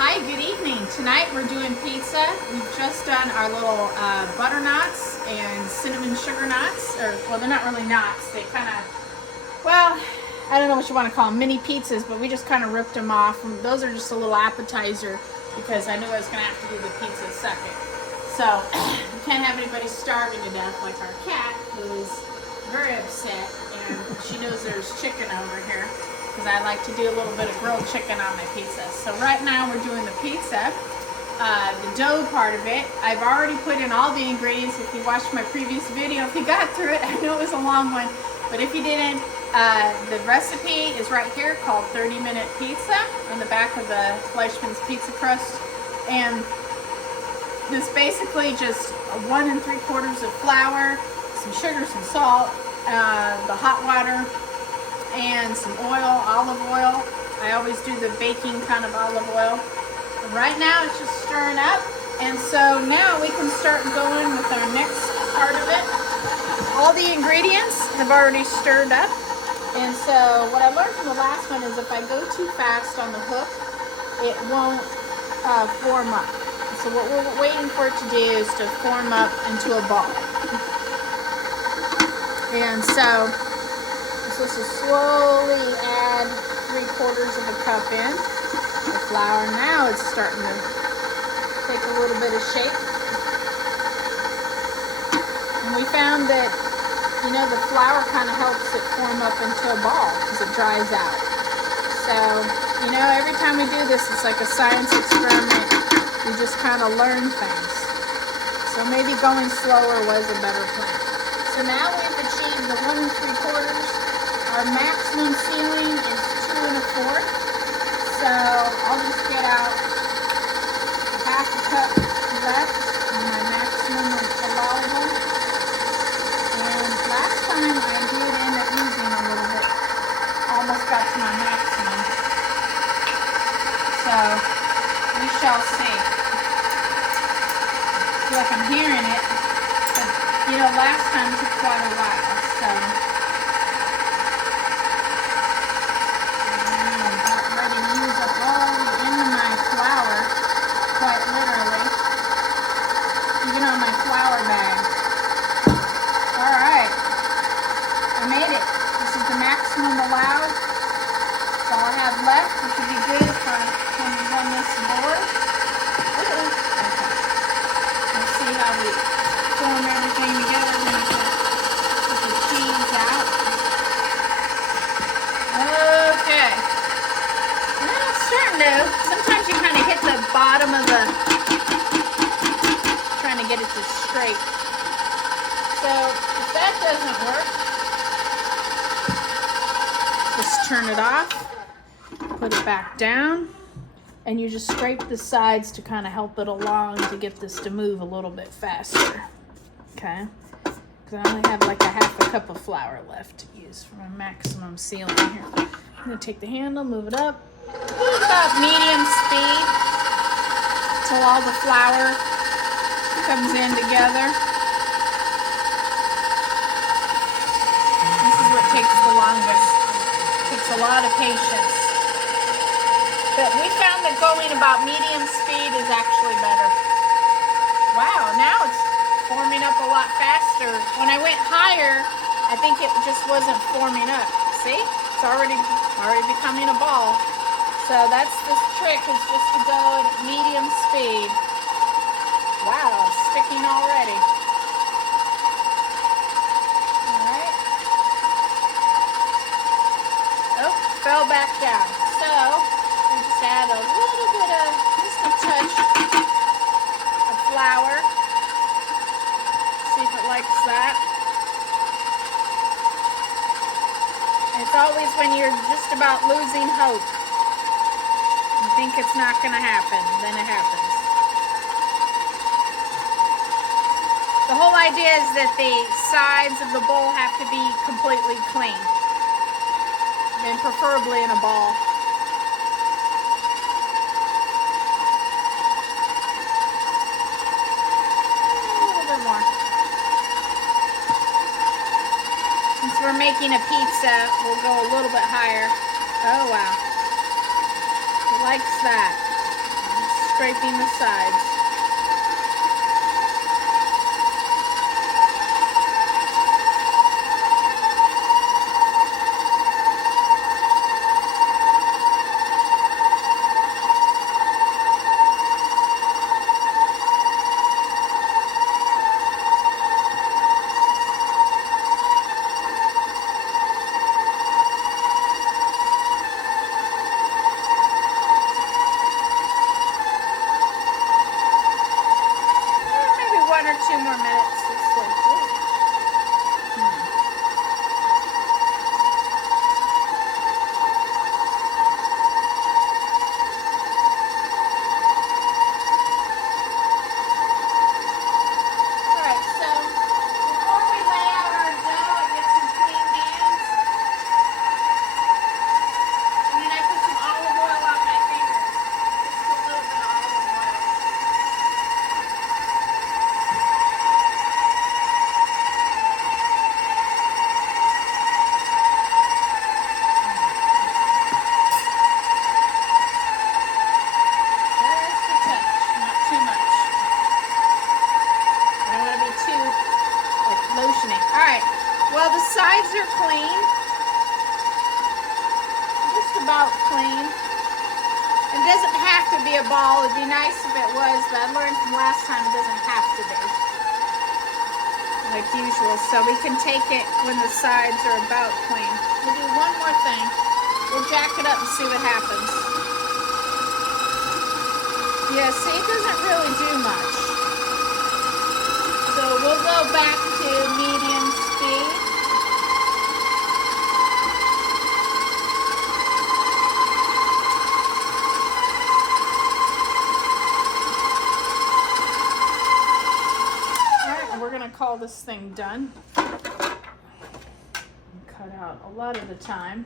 Hi, good evening. Tonight we're doing pizza. We've just done our little butternuts and cinnamon sugar nuts. Well, they're not really nuts. They kind of, well, I don't know what you want to call them, mini pizzas, but we just kind of ripped them off. And those are just a little appetizer because I knew I was going to have to do the pizza second. So you can't have anybody starving to death like our cat, who is very upset, and she knows there's chicken over here, because I like to do a little bit of grilled chicken on my pizza. So right now we're doing the pizza, the dough part of it. I've already put in all the ingredients. If you watched my previous video, if you got through it, I know it was a long one, but if you didn't, the recipe is right here, called 30-minute pizza, on the back of the Fleischmann's pizza crust. And this basically just 1 3/4 of flour, some sugar, some salt, the hot water, and some oil, olive oil. I always do the baking kind of olive oil. And right now it's just stirring up, and so now we can start going with our next part of it. All the ingredients have already stirred up, and so what I learned from the last one is if I go too fast on the hook, it won't form up. So what we're waiting for it to do is to form up into a ball. And so this is slowly add 3/4 cup in the flour. Now it's starting to take a little bit of shape. And we found that, you know, the flour kind of helps it form up into a ball because it dries out. So, you know, every time we do this, it's like a science experiment. We just kind of learn things. So maybe going slower was a better plan. So now we've achieved the 1 3/4. Our maximum sealing is 2 1/4. So I'll just get out 1/2 cup left on my maximum allowable. And last time I did end up using a little bit. Almost got to my maximum. So we shall see. I feel like I'm hearing it. But, you know, last time took quite a while. So quite literally, even on my flour bag. All right, I made it. This is the maximum allowed. That's all I have left. This should be good for when we run this board. Okay. Let's see how we form everything together. We're going to put the cheese out. Okay. Well, it's starting to. Sometimes you kind of hit the bottom of the, trying to get it to straight. So if that doesn't work, just turn it off, put it back down, and you just scrape the sides to kind of help it along to get this to move a little bit faster. Okay? Because I only have like 1/2 cup of flour left to use for my maximum sealing here. I'm going to take the handle, move it up. About medium speed till all the flour comes in together. This is what takes the longest. It takes a lot of patience. But we found that going about medium speed is actually better. Wow, now it's forming up a lot faster. When I went higher, I think it just wasn't forming up. See? It's already becoming a ball. So that's this trick, is just to go at medium speed. Wow, it's sticking already. Alright. Oh, fell back down. So, we just add a little bit of, just a touch of flour. See if it likes that. It's always when you're just about losing hope. You think it's not going to happen, then it happens. The whole idea is that the sides of the bowl have to be completely clean, and preferably in a ball. A little bit more. Since we're making a pizza, we'll go a little bit higher. Oh, wow. Likes that. scraping the sides. Or 2 more minutes. Let's see. All right, so before we lay out our dough, I get some clean hands. And then I put some olive oil on my fingers. Just a little bit of olive oil. Well, the sides are clean, just about clean. It doesn't have to be a ball. It'd be nice if it was, but I learned from last time it doesn't have to be, like usual. So we can take it when the sides are about clean. We'll do one more thing. We'll jack it up and see what happens. Yeah, see, it doesn't really do much. So we'll go back to medium speed. Call this thing done. Cut out a lot of the time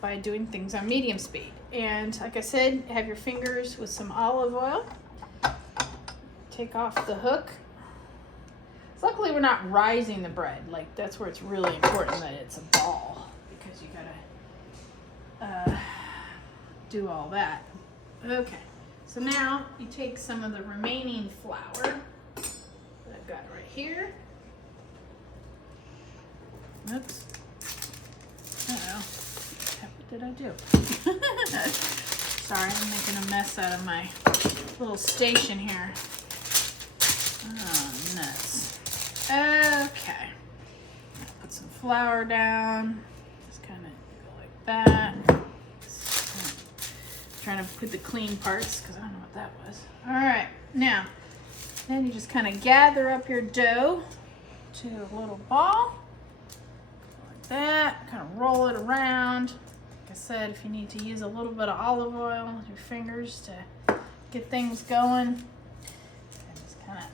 by doing things on medium speed. And like I said, have your fingers with some olive oil. Take off the hook. So luckily we're not rising the bread. Like that's where it's really important that it's a ball, because you gotta do all that. Okay, so now you take some of the remaining flour. I've got it right here. Oops. Uh-oh. What did I do? Sorry, I'm making a mess out of my little station here. Oh, nuts. Okay. Put some flour down. Just kind of go like that. Trying to put the clean parts because I don't know what that was. All right. Now, then you just kind of gather up your dough to a little ball, like that. Kind of roll it around. Like I said, if you need to use a little bit of olive oil with your fingers to get things going, and just kind of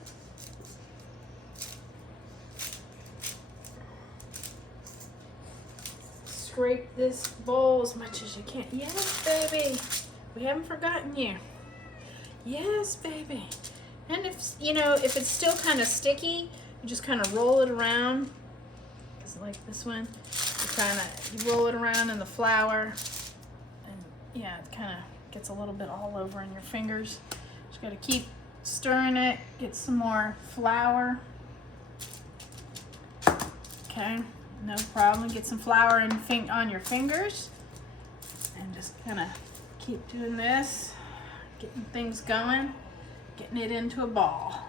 scrape this bowl as much as you can. Yes, baby. We haven't forgotten you. Yes, baby. And if, you know, if it's still kind of sticky, you just kind of roll it around. Because like this one, you roll it around in the flour. And yeah, it kind of gets a little bit all over in your fingers. Just got to keep stirring it. Get some more flour. Okay, no problem. Get some flour on your fingers. And just kind of keep doing this. Getting things going. Getting it into a ball.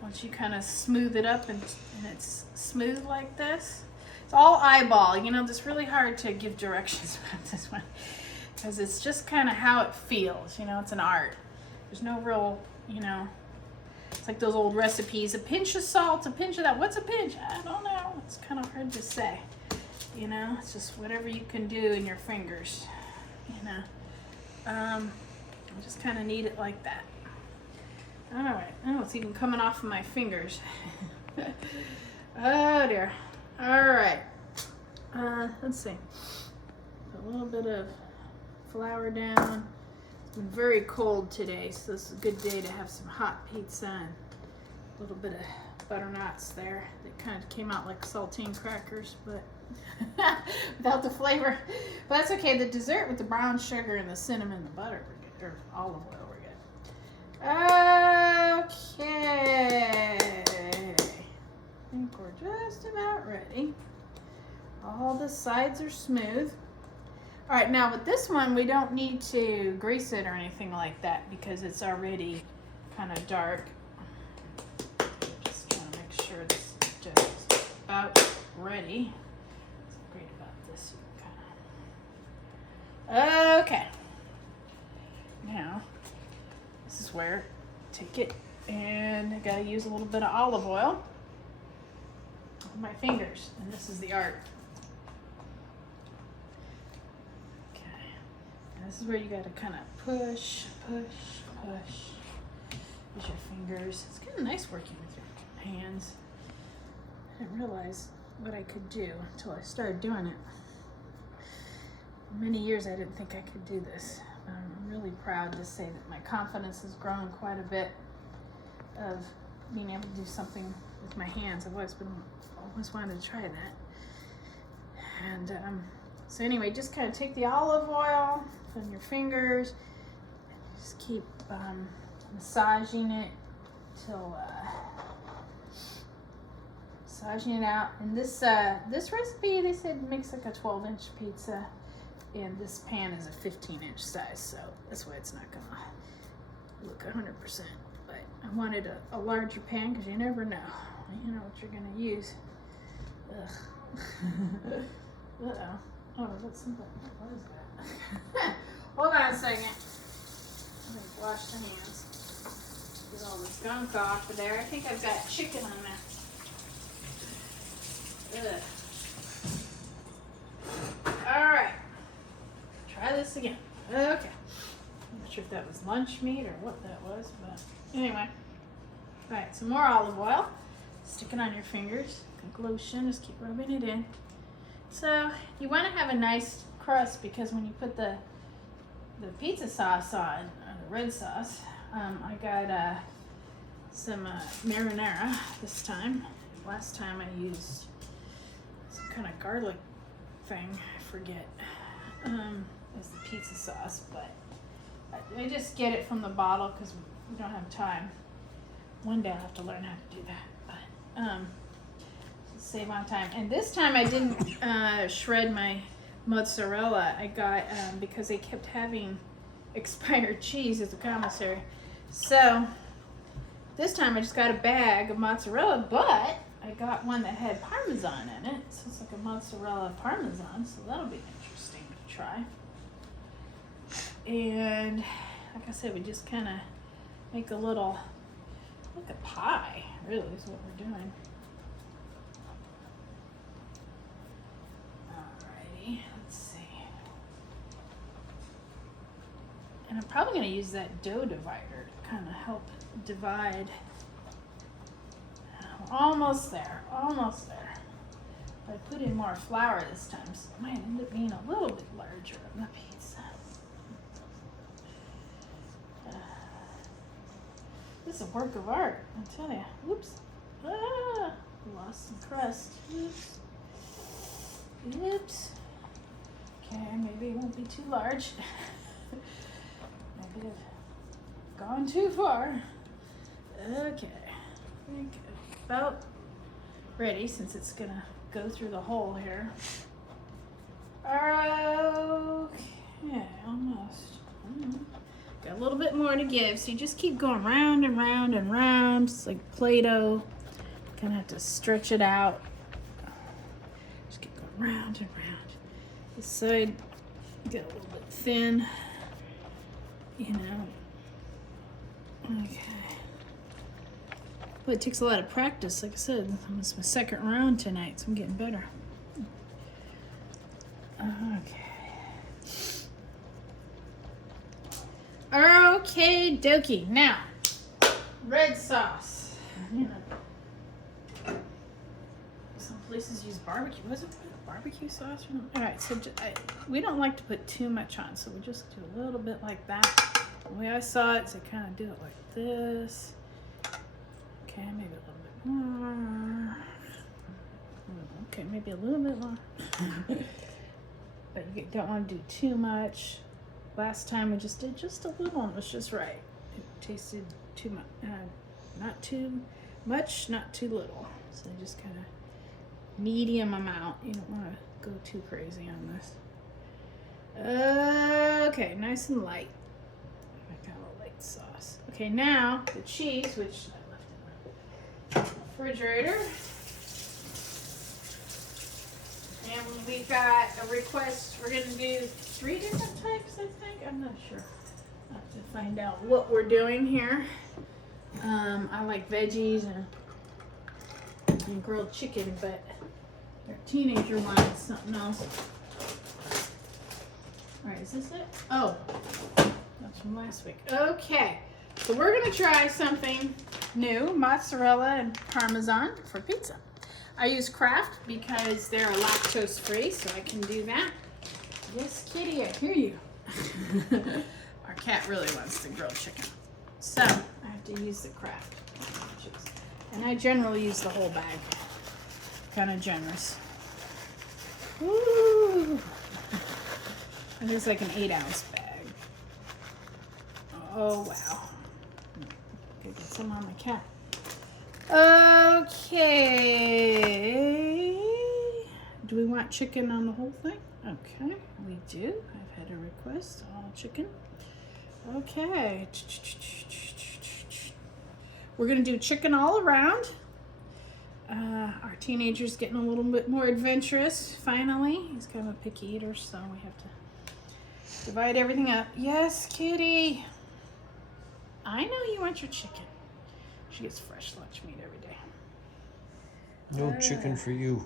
Once you kind of smooth it up and it's smooth like this. It's all eyeball. You know, it's really hard to give directions about this one because it's just kind of how it feels. You know, it's an art. There's no real, you know, it's like those old recipes. A pinch of salt, a pinch of that. What's a pinch? I don't know. It's kind of hard to say. You know, it's just whatever you can do in your fingers. You know, I just kind of need it like that. All right. Oh, it's even coming off of my fingers. Oh dear. All right. Let's see. A little bit of flour down. It's been very cold today, so this is a good day to have some hot pizza and a little bit of butternuts there. They kind of came out like saltine crackers, but without the flavor. But that's okay. The dessert with the brown sugar and the cinnamon and the butter were good, or olive oil were good. Okay. I think we're just about ready. All the sides are smooth. All right, now with this one, we don't need to grease it or anything like that because it's already kind of dark. Just trying to make sure it's just about ready. What's great about this? Okay. Now, this is where take it, and I gotta use a little bit of olive oil on my fingers, and this is the art. Okay, and this is where you gotta kind of push, push, push with your fingers. It's kind of nice working with your hands. I didn't realize what I could do until I started doing it. For many years I didn't think I could do this. I'm really proud to say that my confidence has grown quite a bit of being able to do something with my hands. I've always wanted to try that. And so anyway, just kind of take the olive oil from your fingers and just keep massaging it till massaging it out. And this recipe, they said makes like a 12-inch pizza. And this pan is a 15-inch size, so that's why it's not gonna look 100%. But I wanted a larger pan because you never know. You know what you're gonna use. Ugh. Uh-oh. Oh, that's something. What is that? Hold on a second. Let me wash the hands. Get all this gunk off of there. I think I've got chicken on that. Ugh. All right. Try this again. Okay. I'm not sure if that was lunch meat or what that was, but anyway. All right, some more olive oil. Stick it on your fingers. Like lotion, just keep rubbing it in. So you want to have a nice crust because when you put the pizza sauce on, or the red sauce, I got some marinara this time. Last time I used some kind of garlic thing, I forget. Is the pizza sauce, but I just get it from the bottle because we don't have time. One day I'll have to learn how to do that, but save on time. And this time I didn't shred my mozzarella. I got because they kept having expired cheese as a commissary. So this time I just got a bag of mozzarella, but I got one that had Parmesan in it, so it's like a mozzarella Parmesan. So that'll be interesting to try. And like I said, we just kind of make a little, like a pie, really is what we're doing. Alrighty, let's see. And I'm probably going to use that dough divider to kind of help divide. Almost there, almost there. But I put in more flour this time, so it might end up being a little bit larger on the pizza. This is a work of art, I tell you. Whoops. Ah, lost some crust. Oops. Oops. Okay, maybe it won't be too large. Maybe I've gone too far. Okay. About ready since it's gonna go through the hole here. Okay, almost. Got a little bit more to give, so you just keep going round and round and round. It's like Play-Doh. Kind of have to stretch it out. Just keep going round and round. This side get a little bit thin, you know. Okay. Well, it takes a lot of practice. Like I said, it's my second round tonight, so I'm getting better. Okay. Okay, dokie. Now, red sauce. You know, some places use barbecue. Was it barbecue sauce? All right, so we don't like to put too much on, so we just do a little bit like that. The way I saw it, so kind of do it like this. Okay, maybe a little bit more. Okay, maybe a little bit more. But you don't want to do too much. Last time we just did just a little and it was just right. tasted too much, not too much, not too little. So just kind of medium amount. You don't want to go too crazy on this. Okay, nice and light. I got a little light sauce. Okay, now the cheese, which I left in the refrigerator. And we've got a request. We're going to do 3 different types, I think. I'm not sure. I'll have to find out what we're doing here. I like veggies and grilled chicken, but their teenager wants something else. All right, is this it? Oh, that's from last week. Okay, so we're going to try something new, mozzarella and Parmesan for pizza. I use Kraft because they're lactose free, so I can do that. Yes, kitty, I hear you. Our cat really wants the grilled chicken. So I have to use the Kraft. And I generally use the whole bag. Kind of generous. Ooh. And it's like an 8-ounce bag. Oh, wow. Gotta get some on my cat. Okay. Do we want chicken on the whole thing? Okay, we do. I've had a request, all chicken. Okay. We're gonna do chicken all around. Our teenager's getting a little bit more adventurous, finally. He's kind of a picky eater, so we have to divide everything up. Yes, kitty. I know you want your chicken. She gets fresh lunch meat every day. No chicken for you.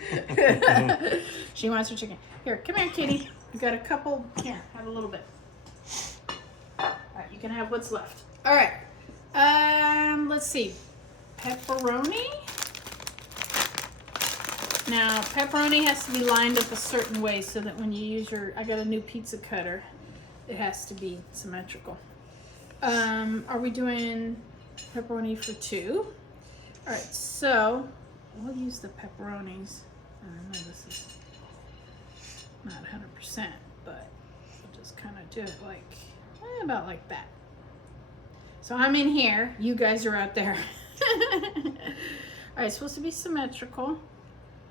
Okay. She wants her chicken. Here, come here, kitty. You got a couple. Here, have a little bit. All right, you can have what's left. All right. Let's see. Pepperoni. Now, pepperoni has to be lined up a certain way so that when you use your, I got a new pizza cutter, it has to be symmetrical. Are we doing pepperoni for 2? All right, so we'll use the pepperonis. I know this is not 100%, but we'll just kind of do it like, about like that. So I'm in here, you guys are out there. All right, it's supposed to be symmetrical.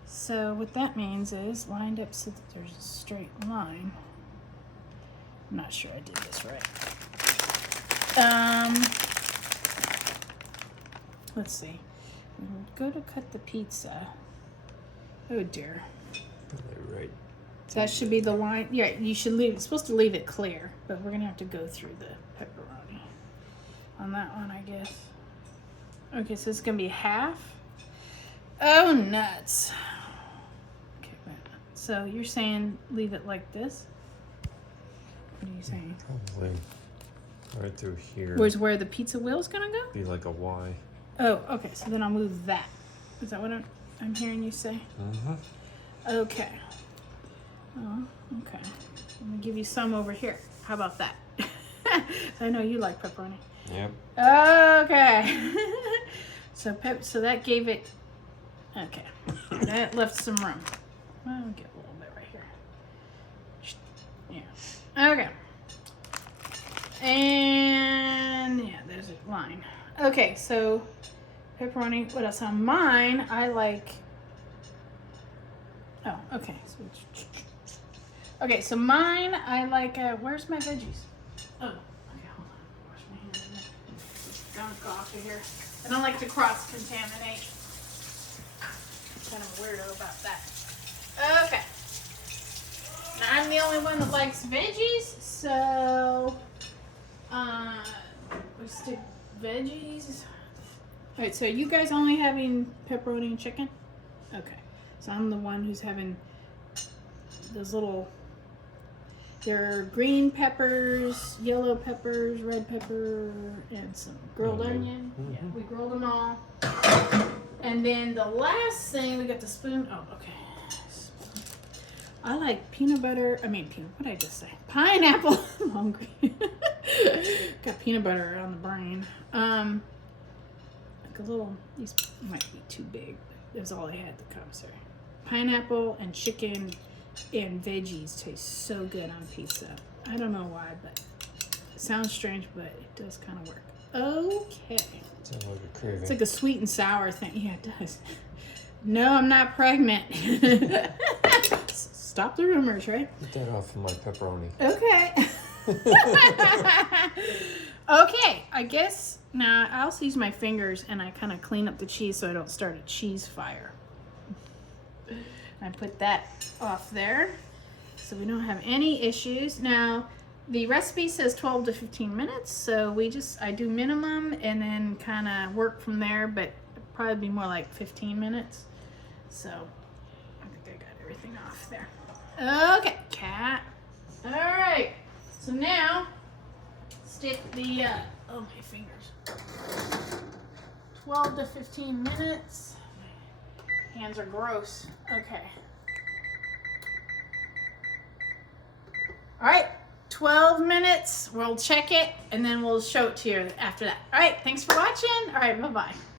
So what that means is lined up so that there's a straight line. I'm not sure I did this right. Let's see. When we go to cut the pizza. Oh dear. Right. That should be the line. Yeah, you should leave. It's supposed to leave it clear, but we're gonna have to go through the pepperoni on that one, I guess. Okay, so it's gonna be half. Oh nuts. Okay, wait. So you're saying leave it like this? What are you saying? Probably right through here. Where's where the pizza wheel's gonna go? Be like a Y. Oh, okay. So then I'll move that. Is that what I'm hearing you say? Mm-hmm. Okay. Oh, okay. I'm gonna give you some over here. How about that? I know you like pepperoni. Yep. Okay. So that gave it. Okay. That left some room. I'll get a little bit right here. Yeah. Okay. And yeah, there's a line. Okay, so pepperoni. What else on mine? I like. Oh, okay. Okay, so mine, I like. Where's my veggies? Oh, okay. Hold on. Wash my hands. Gunk off of here. I don't like to cross-contaminate. Kind of weirdo about that. Okay. Now I'm the only one that likes veggies, so we stick veggies. All right, so you guys only having pepperoni and chicken? Okay. So I'm the one who's having those little, there are green peppers, yellow peppers, red pepper, and some grilled onion. Mm-hmm. Yeah, we grilled them all. And then the last thing, we got the spoon. Oh, okay. I like peanut butter. What did I just say? Pineapple. I'm hungry. Got peanut butter on the brain. Like a little, these might be too big. That's all I had to come, sorry. Pineapple and chicken and veggies taste so good on pizza. I don't know why, but it sounds strange, but it does kind of work. Okay. Sounds like a craving. It's like a sweet and sour thing. Yeah, it does. No, I'm not pregnant. Stop the rumors, right? Get that off of my pepperoni. Okay. Okay, I guess now I also use my fingers and I kind of clean up the cheese so I don't start a cheese fire. I put that off there so we don't have any issues. Now, the recipe says 12 to 15 minutes, so I do minimum and then kind of work from there, but it'd probably be more like 15 minutes. So, I think I got everything off there. Okay, cat. All right, so now, stick the, oh, my fingers. 12 to 15 minutes. Hands are gross. Okay. All right, 12 minutes. We'll check it, and then we'll show it to you after that. All right, thanks for watching. All right, bye-bye.